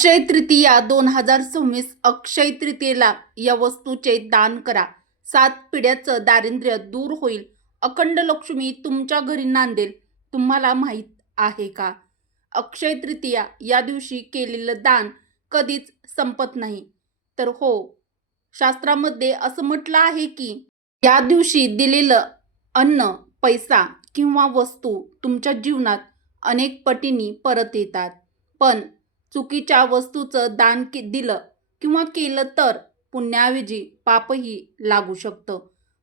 अक्षय तृतीया 2026 अक्षय तृतीयेला या वस्तूचे दान करा. 7 पिढ्याचं दारिद्र्य दूर होईल. अखंड लक्ष्मी तुमच्या घरी नांदेल. तुम्हाला माहीत आहे का? अक्षय तृतीया या दिवशी केलेलं दान कधीच संपत नाही. तर हो, शास्त्रामध्ये असं म्हटलं आहे की या दिवशी दिलेलं अन्न, पैसा किंवा वस्तू तुमच्या जीवनात अनेक पटींनी परत येतात. पण चुकीच्या वस्तूचं दान दिलं किंवा केलं तर पुण्याऐवजी पापही लागू शकतं.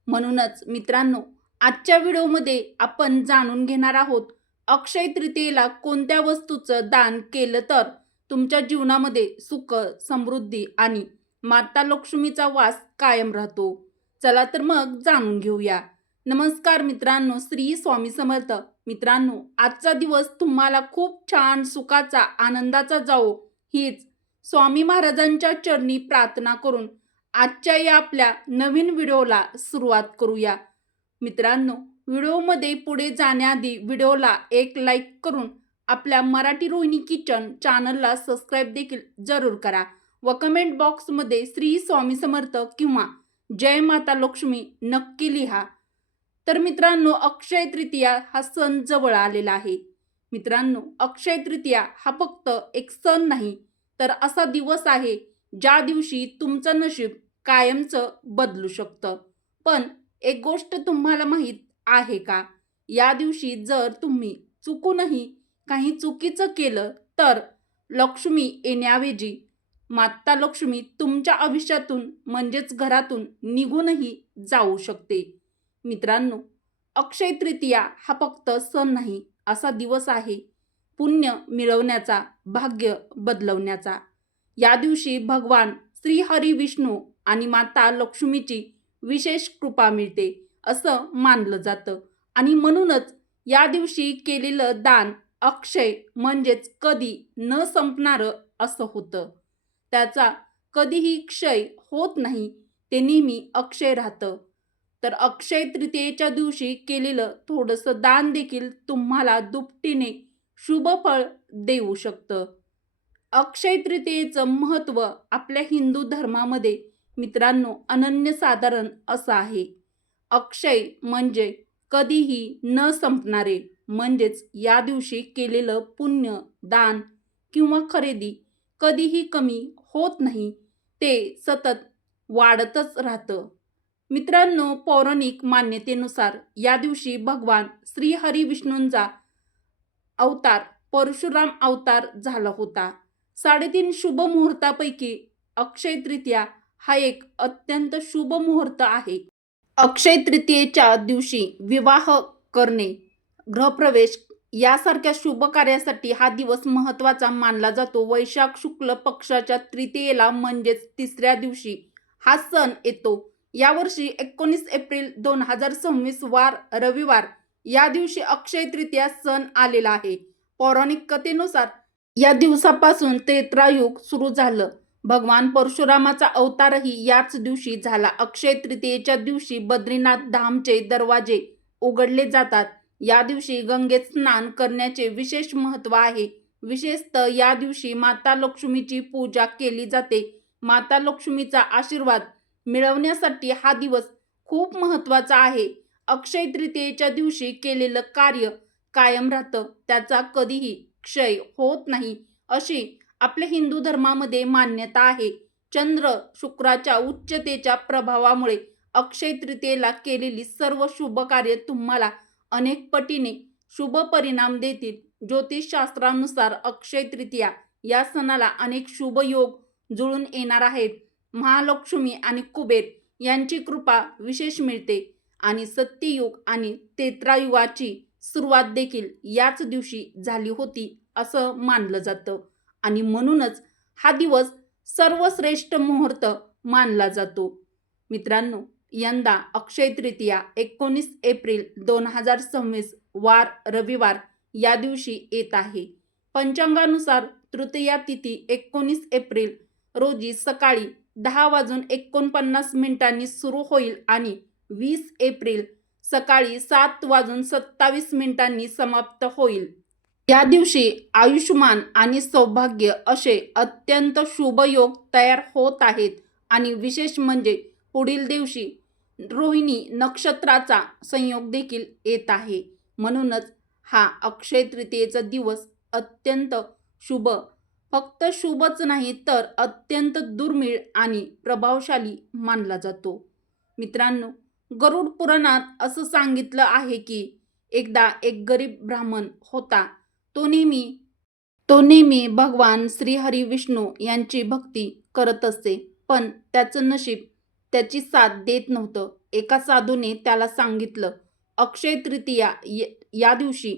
म्हणूनच मित्रांनो, आजच्या व्हिडिओमध्ये आपण जाणून घेणार आहोत अक्षय तृतीयेला कोणत्या वस्तूचं दान केलं तर तुमच्या जीवनामध्ये सुख, समृद्धी आणि माता लक्ष्मीचा वास कायम राहतो. चला तर मग जाणून घेऊया. नमस्कार मित्रांनो, श्री स्वामी समर्थ. मित्रांनो, आजचा दिवस तुम्हाला खूप छान, सुखाचा, आनंदाचा जावो हीच स्वामी महाराजांच्या चरणी प्रार्थना करून आजच्या या आपल्या नवीन व्हिडिओला सुरुवात करूया. मित्रांनो, व्हिडिओमध्ये पुढे जाण्याआधी व्हिडिओला एक लाईक करून आपल्या मराठी रोहिणी किचन चॅनलला सबस्क्राईब देखील जरूर करा व कमेंट बॉक्समध्ये श्री स्वामी समर्थ किंवा जय माता लक्ष्मी नक्की लिहा. तर मित्रांनो, अक्षय तृतीया हा सण जवळ आलेला आहे. मित्रांनो, अक्षय तृतीया हा फक्त एक सण नाही, तर असा दिवस आहे ज्या दिवशी तुमचं नशीब कायमचं बदलू शकतं. पण एक गोष्ट तुम्हाला माहीत आहे का? या दिवशी जर तुम्ही चुकूनही काही चुकीचं केलं तर लक्ष्मी येण्याऐवजी माता लक्ष्मी तुमच्या आयुष्यातून म्हणजेच घरातून निघूनही जाऊ शकते. मित्रांनो, अक्षय तृतीया हा फक्त सण नाही, असा दिवस आहे पुण्य मिळवण्याचा, भाग्य बदलवण्याचा. या दिवशी भगवान श्री हरी विष्णू आणि माता लक्ष्मीची विशेष कृपा मिळते असं मानलं जातं. आणि म्हणूनच या दिवशी केलेलं दान अक्षय म्हणजेच कधी न संपणारं असं होतं. त्याचा कधीही क्षय होत नाही, ते नेहमी अक्षय राहतं. तर अक्षय तृतीयेच्या दिवशी केलेलं थोडंसं दान देखील तुम्हाला दुपटीने शुभ फळ देऊ शकतं. अक्षय तृतीयेचं महत्त्व आपल्या हिंदू धर्मामध्ये मित्रांनो अनन्यसाधारण असं आहे. अक्षय म्हणजे कधीही न संपणारे, म्हणजेच या दिवशी केलेलं पुण्य, दान किंवा खरेदी कधीही कमी होत नाही, ते सतत वाढतच राहतं. मित्रांनो, पौराणिक मान्यतेनुसार या दिवशी भगवान श्री हरी विष्णूंचा अवतार परशुराम अवतार झाला होता. 3.5 शुभ मुहूर्तापैकी अक्षय तृतीया हा एक अत्यंत शुभ मुहूर्त आहे. अक्षय तृतीयेच्या दिवशी विवाह करणे, गृहप्रवेश यासारख्या शुभ कार्यासाठी हा दिवस महत्त्वाचा मानला जातो. वैशाख शुक्ल पक्षाच्या तृतीयेला म्हणजेच तिसऱ्या दिवशी हा सण येतो. यावर्षी 19 एप्रिल 2026 वार रविवार या दिवशी अक्षय तृतीया सण आलेला आहे. पौराणिक कथेनुसार या दिवसापासून त्रेतायुग सुरू झालं. भगवान परशुरामाचा अवतारही याच दिवशी झाला. अक्षय तृतीयेच्या दिवशी बद्रीनाथ धामचे दरवाजे उघडले जातात. या दिवशी गंगेत स्नान करण्याचे विशेष महत्त्व आहे. विशेषतः या दिवशी माता लक्ष्मीची पूजा केली जाते. माता लक्ष्मीचा आशीर्वाद मिळवण्यासाठी हा दिवस खूप महत्त्वाचा आहे. अक्षय तृतीयेच्या दिवशी केलेलं कार्य कायम राहतं, त्याचा कधीही क्षय होत नाही, अशी आपल्या हिंदू धर्मामध्ये मान्यता आहे. चंद्र शुक्राच्या उच्चतेच्या प्रभावामुळे अक्षय तृतीयेला केलेली सर्व शुभ कार्य तुम्हाला अनेक पटीने शुभ परिणाम देतील. ज्योतिषशास्त्रानुसार अक्षय तृतीया या सणाला अनेक शुभ योग जुळून येणार आहेत. महालक्ष्मी आणि कुबेर यांची कृपा विशेष मिळते आणि सत्ययुग आणि त्रेतायुगाची सुरुवात देखील याच दिवशी झाली होती असं मानलं जातं. आणि म्हणूनच हा दिवस सर्वश्रेष्ठ मुहूर्त मानला जातो. मित्रांनो, यंदा अक्षय तृतीया 19 एप्रिल 2026 वार रविवार या दिवशी येत आहे. पंचांगानुसार तृतीया तिथी 19 एप्रिल रोजी सकाळी 10:49 सुरू होईल आणि 20 एप्रिल सकाळी 7:27 समाप्त होईल. या दिवशी आयुष्मान आणि सौभाग्य असे अत्यंत शुभ योग तयार होत आहेत आणि विशेष म्हणजे पुढील दिवशी रोहिणी नक्षत्राचा संयोग देखील येत आहे. म्हणूनच हा अक्षय तृतीयेचा दिवस अत्यंत शुभ, फक्त शुभच नाही तर अत्यंत दुर्मिळ आणि प्रभावशाली मानला जातो. मित्रांनो, गरुड पुराणात असं सांगितलं आहे की एकदा एक गरीब ब्राह्मण होता. तो नेहमी तो नेहमी भगवान श्रीहरी विष्णू यांची भक्ती करत असे, पण त्याचं नशीब त्याची साथ देत नव्हतं. एका साधूने त्याला सांगितलं, अक्षय तृतीया या दिवशी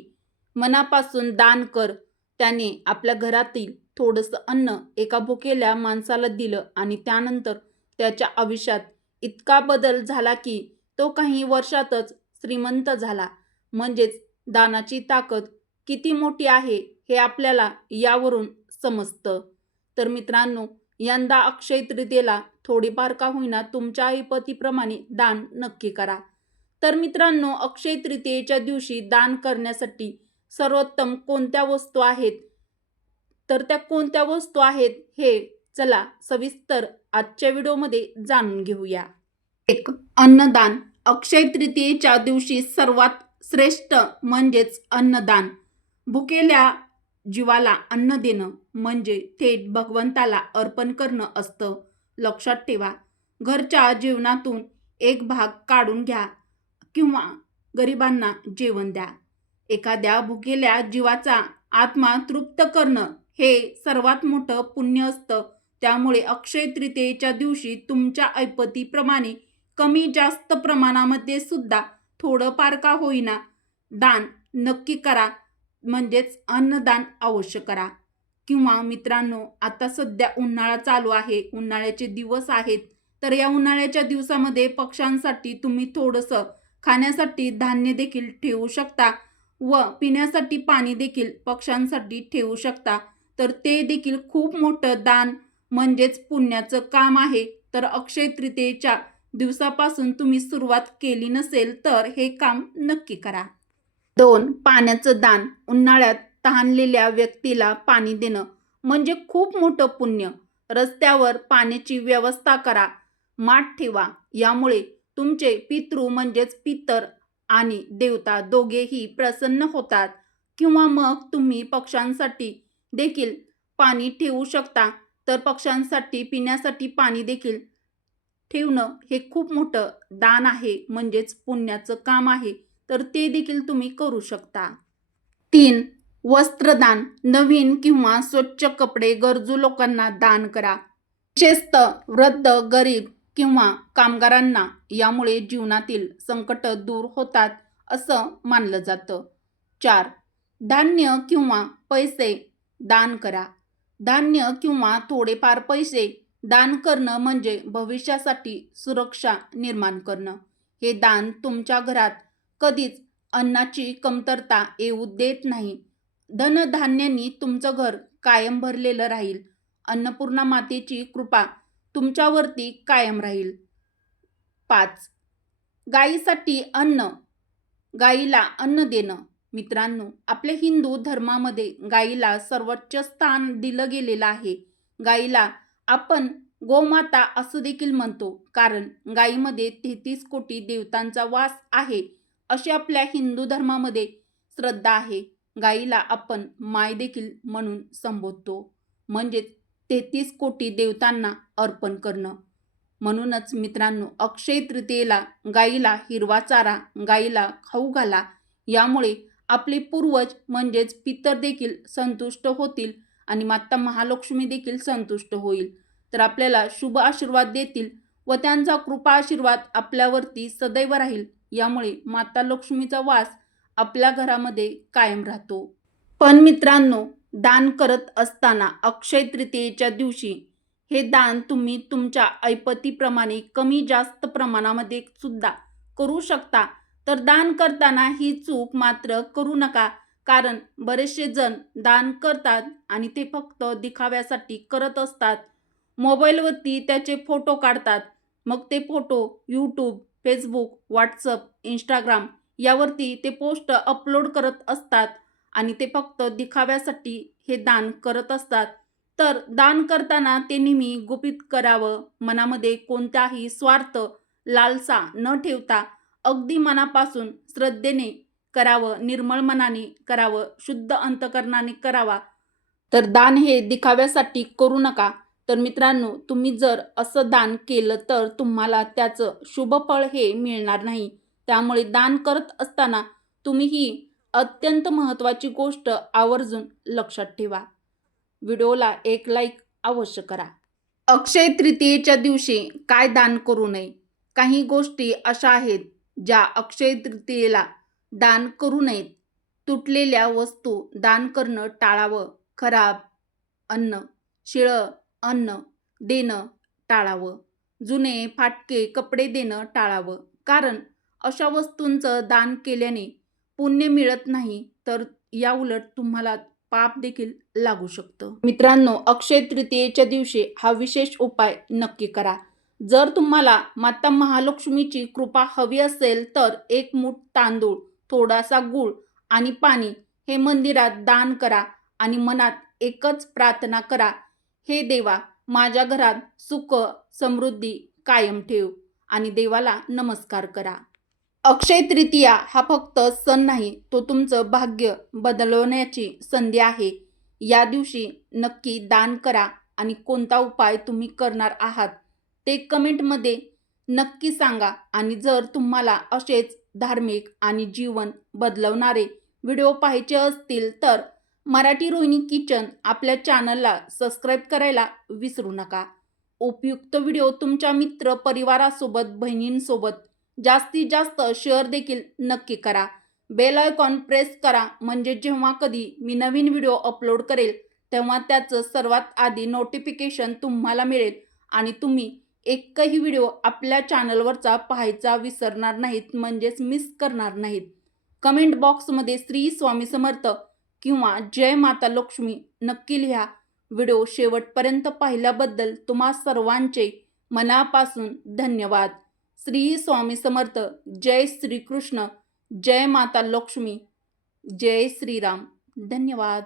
मनापासून दान कर. त्याने आपल्या घरातील थोडंसं अन्न एका भुकेल्या माणसाला दिलं आणि त्यानंतर त्याच्या आयुष्यात इतका बदल झाला की तो काही वर्षातच श्रीमंत झाला. म्हणजेच दानाची ताकद किती मोठी आहे हे आपल्याला यावरून समजतं. तर मित्रांनो, यंदा अक्षय तृतीयेला थोडीफार का होईना तुमच्या ऐपतीप्रमाणे दान नक्की करा. तर मित्रांनो, अक्षय तृतीयेच्या दिवशी दान करण्यासाठी सर्वोत्तम कोणत्या वस्तू आहेत, तर त्या कोणत्या वस्तू आहेत हे चला सविस्तर आजच्या व्हिडिओमध्ये जाणून घेऊया. एक, अन्नदान. अक्षय तृतीयेच्या दिवशी सर्वात श्रेष्ठ म्हणजेच अन्नदान. भुकेल्या जीवाला अन्न देणं म्हणजे थेट भगवंताला अर्पण करणं असतं. लक्षात ठेवा, घरच्या जेवणातून एक भाग काढून घ्या किंवा गरिबांना जेवण द्या. एखाद्या भुकेल्या जीवाचा आत्मा तृप्त करणं हे सर्वात मोठं पुण्य असतं. त्यामुळे अक्षय तृतीयेच्या दिवशी तुमच्या ऐपतीप्रमाणे कमी जास्त प्रमाणामध्ये सुद्धा थोडंफार का होईना दान नक्की करा, म्हणजेच अन्नदान अवश्य करा. किंवा मित्रांनो, आता सध्या उन्हाळा चालू आहे, उन्हाळ्याचे दिवस आहेत, तर या उन्हाळ्याच्या दिवसामध्ये पक्ष्यांसाठी तुम्ही थोडंसं खाण्यासाठी धान्य देखील ठेवू शकता व पिण्यासाठी पाणी देखील पक्ष्यांसाठी ठेवू शकता. तर ते देखील खूप मोठं दान म्हणजेच पुण्याचं काम आहे. तर अक्षय तृतीयेच्या दिवसापासून तुम्ही सुरुवात केली नसेल तर हे काम नक्की करा. 2, पाण्याचं दान. उन्हाळ्यात तहानलेल्या व्यक्तीला पाणी देणं म्हणजे खूप मोठं पुण्य. रस्त्यावर पाण्याची व्यवस्था करा, माठ ठेवा. यामुळे तुमचे पितृ म्हणजेच पितर आणि देवता दोघेही प्रसन्न होतात. किंवा मग तुम्ही पक्ष्यांसाठी देखील पाणी ठेवू शकता. तर पक्ष्यांसाठी पिण्यासाठी पाणी देखील ठेवणं हे खूप मोठं दान आहे, म्हणजेच पुण्याचं काम आहे. तर ते देखील तुम्ही करू शकता. 3, वस्त्रदान. नवीन किंवा स्वच्छ कपडे गरजू लोकांना दान करा. विशेषतः वृद्ध, गरीब किंवा कामगारांना. यामुळे जीवनातील संकट दूर होतात असं मानलं जातं. 4, धान्य किंवा पैसे दान करा. धान्य किंवा थोडेफार पैसे दान करणं म्हणजे भविष्यासाठी सुरक्षा निर्माण करणं. हे दान तुमच्या घरात कधीच अन्नाची कमतरता येऊ देत नाही. धनधान्यांनी तुमचं घर कायम भरलेलं राहील. अन्नपूर्णा मातेची कृपा तुमच्यावरती कायम राहील. 5, गायीसाठी अन्न. गायीला अन्न देणं. मित्रांनो, आपल्या हिंदू धर्मामध्ये गायीला सर्वोच्च स्थान दिलं गेलेलं आहे. गायीला आपण गोमाता असं देखील म्हणतो, कारण गायीमध्ये 33 कोटी देवतांचा वास आहे अशी आपल्या हिंदू धर्मामध्ये श्रद्धा आहे. गायीला आपण माय देखील म्हणून संबोधतो, म्हणजेच 33 कोटी देवतांना अर्पण करणं. म्हणूनच मित्रांनो, अक्षय तृतीयेला गायीला हिरवा चारा, गायीला खाऊ घाला. यामुळे आपले पूर्वज म्हणजेच पितर देखील संतुष्ट होतील आणि माता महालक्ष्मी देखील संतुष्ट होईल. तर आपल्याला शुभ आशीर्वाद देतील व त्यांचा कृपा आशीर्वाद आपल्यावरती सदैव राहील. यामुळे माता लक्ष्मीचा वास आपल्या घरामध्ये कायम राहतो. पण मित्रांनो, दान करत असताना अक्षय तृतीयेच्या दिवशी हे दान तुम्ही तुमच्या ऐपतीप्रमाणे कमी जास्त प्रमाणामध्ये सुद्धा करू शकता. तर दान करताना ही चूक मात्र करू नका, कारण बरेचसे जण दान करतात आणि ते फक्त दिखाव्यासाठी करत असतात. मोबाईलवरती त्याचे फोटो काढतात, मग ते photo YouTube, Facebook, WhatsApp, Instagram यावरती ते पोस्ट अपलोड करत असतात आणि ते फक्त दिखाव्यासाठी हे दान करत असतात, तर दान करताना ते नेहमी गुपित करावं. मनामध्ये कोणताही स्वार्थ, लालसा न ठेवता अगदी मनापासून श्रद्धेने करावं, निर्मळ मनाने करावं, शुद्ध अंतकरणाने करावा. तर दान हे दिखाव्यासाठी करू नका. तर मित्रांनो, तुम्ही जर असं दान केलं तर तुम्हाला त्याचं शुभ फळ हे मिळणार नाही. त्यामुळे दान करत असताना तुम्ही ही अत्यंत महत्त्वाची गोष्ट आवर्जून लक्षात ठेवा. व्हिडिओला एक लाईक अवश्य करा. अक्षय तृतीयेच्या दिवशी काय दान करू नये? काही गोष्टी अशा आहेत ज्या अक्षय तृतीयेला दान करू नयेत. तुटलेल्या वस्तू दान करणं टाळावं. खराब अन्न, शिळं अन्न देणं टाळावं. जुने फाटके कपडे देणं टाळावं. कारण अशा वस्तूंचं दान केल्याने पुण्य मिळत नाही, तर याउलट तुम्हाला पाप देखील लागू शकतं. मित्रांनो, अक्षय तृतीयेच्या दिवशी हा विशेष उपाय नक्की करा. जर तुम्हाला माता महालक्ष्मीची कृपा हवी असेल तर एक मूठ तांदूळ, थोडासा गूळ आणि पाणी हे मंदिरात दान करा आणि मनात एकच प्रार्थना करा, हे देवा, माझ्या घरात सुख समृद्धी कायम ठेव, आणि देवाला नमस्कार करा. अक्षय तृतीया हा फक्त सण नाही, तो तुमचं भाग्य बदलवण्याची संधी आहे. या दिवशी नक्की दान करा आणि कोणता उपाय तुम्ही करणार आहात ते कमेंटमध्ये नक्की सांगा. आणि जर तुम्हाला असेच धार्मिक आणि जीवन बदलवणारे व्हिडिओ पाहायचे असतील तर मराठी रोहिणी किचन आपल्या चॅनलला सबस्क्राईब करायला विसरू नका. उपयुक्त व्हिडिओ तुमच्या मित्र परिवारासोबत, बहिणींसोबत जास्तीत जास्त शेअर देखील नक्की करा. बेल आयकॉन प्रेस करा, म्हणजे जेव्हा कधी मी नवीन व्हिडिओ अपलोड करेल तेव्हा त्याचं सर्वात आधी नोटिफिकेशन तुम्हाला मिळेल आणि तुम्ही एकही व्हिडिओ आपल्या चॅनलवरचा पाहायचा विसरणार नाहीत, म्हणजेच मिस करणार नाहीत. कमेंट बॉक्समध्ये श्री स्वामी समर्थ किंवा जय माता लक्ष्मी नक्की लिहा. व्हिडिओ शेवटपर्यंत पाहिल्याबद्दल तुम्हा सर्वांचे मनापासून धन्यवाद. श्री स्वामी समर्थ. जय श्रीकृष्ण. जय माता लक्ष्मी. जय श्रीराम. धन्यवाद.